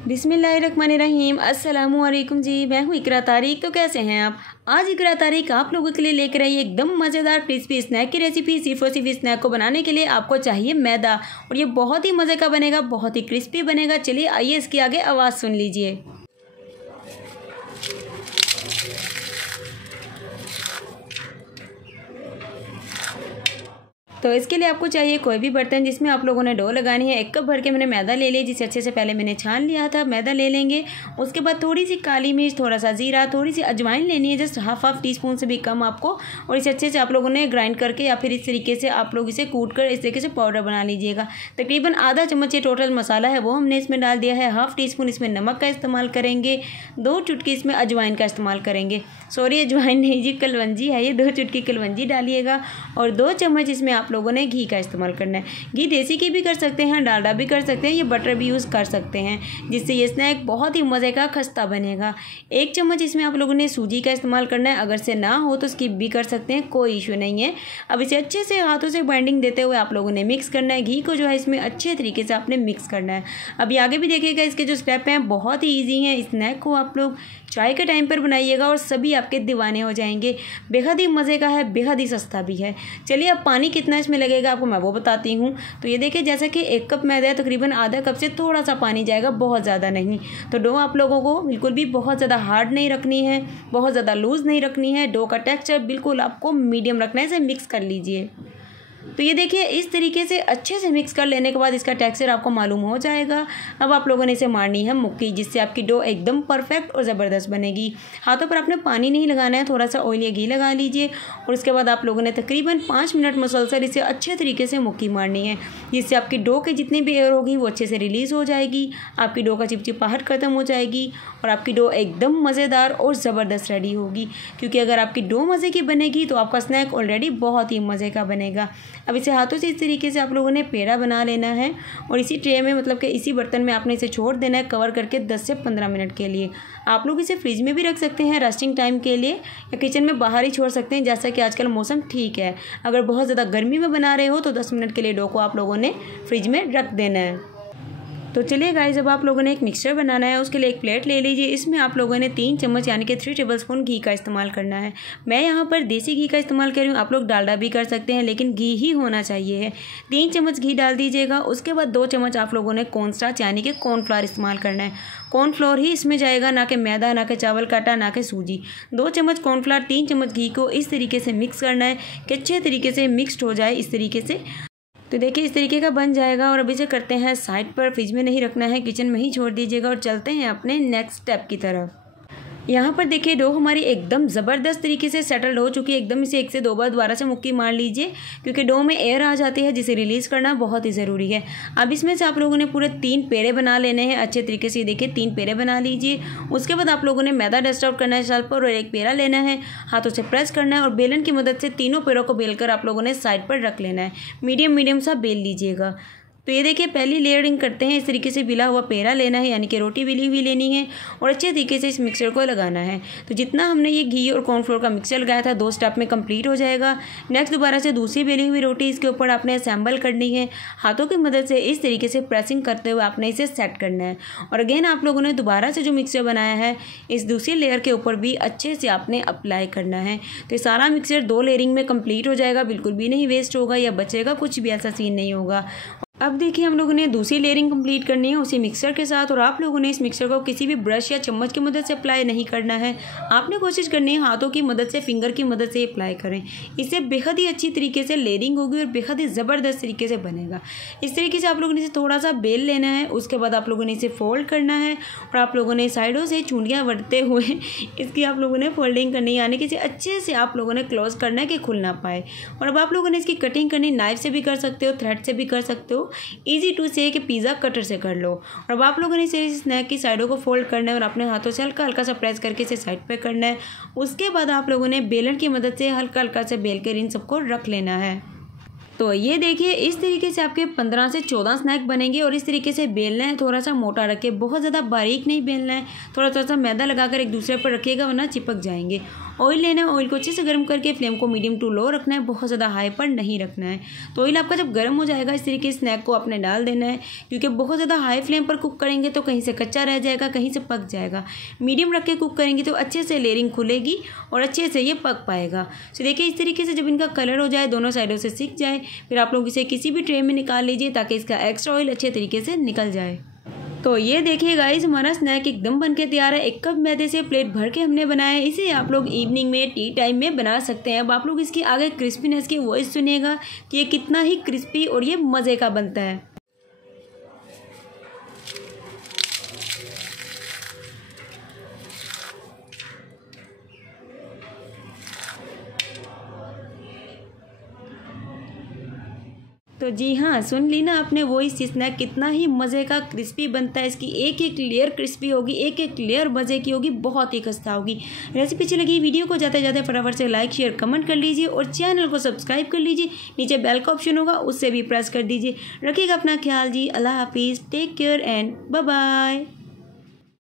बिस्मिल्लाहिर्रहमानिर्रहीम। अस्सलामुअलैकुम जी, मैं हूँ इकरा तारिक। तो कैसे हैं आप? आज इकरा तारिक आप लोगों के लिए लेकर आई एकदम मज़ेदार क्रिस्पी स्नैक की रेसिपी। सिर्फ और सिर्फ इस स्नैक को बनाने के लिए आपको चाहिए मैदा, और ये बहुत ही मज़े का बनेगा, बहुत ही क्रिस्पी बनेगा। चलिए आइए इसकी आगे आवाज़ सुन लीजिए। तो इसके लिए आपको चाहिए कोई भी बर्तन जिसमें आप लोगों ने डो लगानी है। 1 कप भर के मैंने मैदा ले लिया, जिसे अच्छे से पहले मैंने छान लिया था। मैदा ले लेंगे, उसके बाद थोड़ी सी काली मिर्च, थोड़ा सा जीरा, थोड़ी सी अजवाइन लेनी है, जस्ट हाफ टी-स्पून से भी कम आपको। और इसे अच्छे से आप लोगों ने ग्राइंड करके या फिर इस तरीके से आप लोग इसे कूट कर इस तरीके से पाउडर बना लीजिएगा। तकरीबन आधा चम्मच ये टोटल मसाला है वो हमने इसमें डाल दिया है। हाफ टी-स्पून इसमें नमक का इस्तेमाल करेंगे, 2 चुटकी इसमें अजवाइन का इस्तेमाल करेंगे। सॉरी, अजवाइन नहीं जी, कलवंजी है ये, 2 चुटकी कलवंजी डालिएगा। और 2 चम्मच इसमें आप लोगों ने घी का इस्तेमाल करना है। घी देसी घी भी कर सकते हैं, डालडा भी कर सकते हैं, ये बटर भी यूज़ कर सकते हैं, जिससे ये स्नैक बहुत ही मज़े का खस्ता बनेगा। 1 चम्मच इसमें आप लोगों ने सूजी का इस्तेमाल करना है। अगर से ना हो तो स्किप भी कर सकते हैं, कोई इशू नहीं है। अब इसे अच्छे से हाथों से बाइंडिंग देते हुए आप लोगों ने मिक्स करना है। घी को जो है इसमें अच्छे तरीके से आपने मिक्स करना है। अभी आगे भी देखिएगा, इसके जो स्टेप हैं बहुत ही ईजी हैं। स्नैक को आप लोग चाय के टाइम पर बनाइएगा और सभी आपके दीवाने हो जाएंगे। बेहद ही मज़े का है, बेहद ही सस्ता भी है। चलिए अब पानी कितना इसमें लगेगा आपको मैं वो बताती हूँ। तो ये देखिए, जैसा कि 1 कप मैदा है, तकरीबन आधा कप से थोड़ा सा पानी जाएगा, बहुत ज़्यादा नहीं। तो डो आप लोगों को बिल्कुल भी बहुत ज़्यादा हार्ड नहीं रखनी है, बहुत ज़्यादा लूज़ नहीं रखनी है। डो का टेक्सचर बिल्कुल आपको मीडियम रखना है। इसे मिक्स कर लीजिए। तो ये देखिए, इस तरीके से अच्छे से मिक्स कर लेने के बाद इसका टेक्सचर आपको मालूम हो जाएगा। अब आप लोगों ने इसे मारनी है मुक्की, जिससे आपकी डो एकदम परफेक्ट और ज़बरदस्त बनेगी। हाथों पर आपने पानी नहीं लगाना है, थोड़ा सा ऑयल या घी लगा लीजिए। और उसके बाद आप लोगों ने तकरीबन 5 मिनट मुसलसल इसे अच्छे तरीके से मुक्की मारनी है, जिससे आपकी डो की जितनी भी एयर होगी वो अच्छे से रिलीज़ हो जाएगी। आपकी डो का चिपचिपाहट ख़त्म हो जाएगी और आपकी डो एकदम मज़ेदार और ज़बरदस्त रेडी होगी। क्योंकि अगर आपकी डो मज़े की बनेगी तो आपका स्नैक ऑलरेडी बहुत ही मज़े का बनेगा। अब इसे हाथों से इस तरीके से आप लोगों ने पेड़ा बना लेना है और इसी ट्रे में, मतलब कि इसी बर्तन में आपने इसे छोड़ देना है कवर करके 10 से 15 मिनट के लिए। आप लोग इसे फ्रिज में भी रख सकते हैं रेस्टिंग टाइम के लिए, या किचन में बाहर ही छोड़ सकते हैं, जैसा कि आजकल मौसम ठीक है। अगर बहुत ज़्यादा गर्मी में बना रहे हो तो 10 मिनट के लिए डो को आप लोगों ने फ्रिज में रख देना है। तो चलिए गाइस, जब आप लोगों ने एक मिक्सचर बनाना है, उसके लिए एक प्लेट ले लीजिए। इसमें आप लोगों ने 3 चम्मच यानी कि 3 टेबलस्पून घी का इस्तेमाल करना है। मैं यहाँ पर देसी घी का इस्तेमाल कर रही हूँ, आप लोग डालडा भी कर सकते हैं, लेकिन घी ही होना चाहिए है। 3 चम्मच घी डाल दीजिएगा। उसके बाद 2 चम्मच आप लोगों ने कॉर्नस्टार्च यानी कि कॉर्नफ्लावर इस्तेमाल करना है। कॉर्नफ्लोर ही इसमें जाएगा, ना कि मैदा, ना कि चावल का आटा, ना कि सूजी। 2 चम्मच कॉर्नफ्लावर, 3 चम्मच घी को इस तरीके से मिक्स करना है कि अच्छे तरीके से मिक्सड हो जाए इस तरीके से। तो देखिए, इस तरीके का बन जाएगा। और अभी से करते हैं साइड पर, फ्रिज में नहीं रखना है, किचन में ही छोड़ दीजिएगा। और चलते हैं अपने नेक्स्ट स्टेप की तरफ। यहाँ पर देखिए, डो हमारी एकदम ज़बरदस्त तरीके से सेटल्ड हो चुकी है। एकदम इसे 1 से 2 बार दोबारा से मुक्की मार लीजिए, क्योंकि डो में एयर आ जाती है, जिसे रिलीज़ करना बहुत ही ज़रूरी है। अब इसमें से आप लोगों ने पूरे 3 पेड़े बना लेने हैं अच्छे तरीके से। देखिए, 3 पेड़े बना लीजिए। उसके बाद आप लोगों ने मैदा डस्ट आउट करना है शेल्फ पर, और 1 पेड़ा लेना है, हाथों से प्रेस करना है और बेलन की मदद से तीनों पेड़ों को बेलकर आप लोगों ने साइड पर रख लेना है। मीडियम सा बेल लीजिएगा। तो ये देखिए, पहली लेयरिंग करते हैं। इस तरीके से बिला हुआ पेड़ा लेना है, यानी कि रोटी बिली हुई लेनी है, और अच्छे तरीके से इस मिक्सचर को लगाना है। तो जितना हमने ये घी और कॉर्नफ्लोर का मिक्सचर लगाया था, 2 स्टेप में कंप्लीट हो जाएगा। नेक्स्ट दोबारा से दूसरी बेली हुई रोटी इसके ऊपर आपने असेंबल करनी है। हाथों की मदद से इस तरीके से प्रेसिंग करते हुए आपने इसे सेट करना है। और अगेन आप लोगों ने दोबारा से जो मिक्सचर बनाया है, इस दूसरी लेयर के ऊपर भी अच्छे से आपने अप्लाई करना है। तो सारा मिक्सचर 2 लेयरिंग में कंप्लीट हो जाएगा, बिल्कुल भी नहीं वेस्ट होगा या बचेगा, कुछ भी ऐसा सीन नहीं होगा। अब देखिए, हम लोगों ने दूसरी लेयरिंग कंप्लीट करनी है उसी मिक्सर के साथ। और आप लोगों ने इस मिक्सर को किसी भी ब्रश या चम्मच की मदद से अप्लाई नहीं करना है। आपने कोशिश करनी है हाथों की मदद से, फिंगर की मदद से अप्लाई करें। इससे बेहद ही अच्छी तरीके से लेयरिंग होगी और बेहद ही ज़बरदस्त तरीके से बनेगा। इस तरीके से आप लोगों ने इसे थोड़ा सा बेल लेना है। उसके बाद आप लोगों ने इसे फोल्ड करना है और आप लोगों ने साइडों से चूंडियाँ बढ़ते हुए इसकी आप लोगों ने फोल्डिंग करनी है, यानी कि इसे अच्छे से आप लोगों ने क्लोज करना है कि खुल ना पाए। और अब आप लोगों ने इसकी कटिंग करनी, नाइफ से भी कर सकते हो, थ्रेड से भी कर सकते हो, ईजी टू से कि पिज़्ज़ा कटर से कर लो। और अब आप लोगों ने इसे स्नैक की साइडों को फोल्ड करना है और अपने हाथों से हल्का हल्का सा प्रेस करके इसे साइड पे करना है। उसके बाद आप लोगों ने बेलन की मदद से हल्का हल्का से बेल कर इन सबको रख लेना है। तो ये देखिए इस तरीके से आपके 15 से 14 स्नैक बनेंगे। और इस तरीके से बेलना है, थोड़ा सा मोटा रखे, बहुत ज़्यादा बारीक नहीं बेलना है। थोड़ा सा मैदा लगाकर एक दूसरे पर रखिएगा वरना चिपक जाएंगे। ऑयल लेना है, ऑयल को अच्छे से गर्म करके फ्लेम को मीडियम टू लो रखना है, बहुत ज़्यादा हाई पर नहीं रखना है। तो ऑयल आपका जब गर्म हो जाएगा इस तरीके से स्नैक को आपने डाल देना है, क्योंकि बहुत ज़्यादा हाई फ्लेम पर कुक करेंगे तो कहीं से कच्चा रह जाएगा, कहीं से पक जाएगा। मीडियम रख के कुक करेंगे तो अच्छे से लेयरिंग खुलेगी और अच्छे से ये पक पाएगा। तो देखिए इस तरीके से जब इनका कलर हो जाए, दोनों साइडों से सिक जाए, फिर आप लोग इसे किसी भी ट्रे में निकाल लीजिए ताकि इसका एक्स्ट्रा ऑयल अच्छे तरीके से निकल जाए। तो ये देखिए गाइस हमारा स्नैक एकदम बनके तैयार है। 1 कप मैदे से प्लेट भर के हमने बनाया है। इसे आप लोग इवनिंग में टी टाइम में बना सकते हैं। अब आप लोग इसकी आगे क्रिस्पीनेस की वॉइस सुनिएगा कि ये कितना ही क्रिस्पी और ये मज़े का बनता है। तो जी हाँ, सुन ली ना आपने, वो इस स्नैक कितना ही मज़े का क्रिस्पी बनता है। इसकी एक एक लेयर क्रिस्पी होगी, एक एक लेयर मज़े की होगी, बहुत ही खस्ता होगी। रेसिपी अच्छी लगी वीडियो को जाते जाते फटाफट से लाइक शेयर कमेंट कर लीजिए और चैनल को सब्सक्राइब कर लीजिए। नीचे बेल का ऑप्शन होगा उससे भी प्रेस कर दीजिए। रखिएगा अपना ख्याल जी। अल्लाह हाफिज़, take care and bye bye.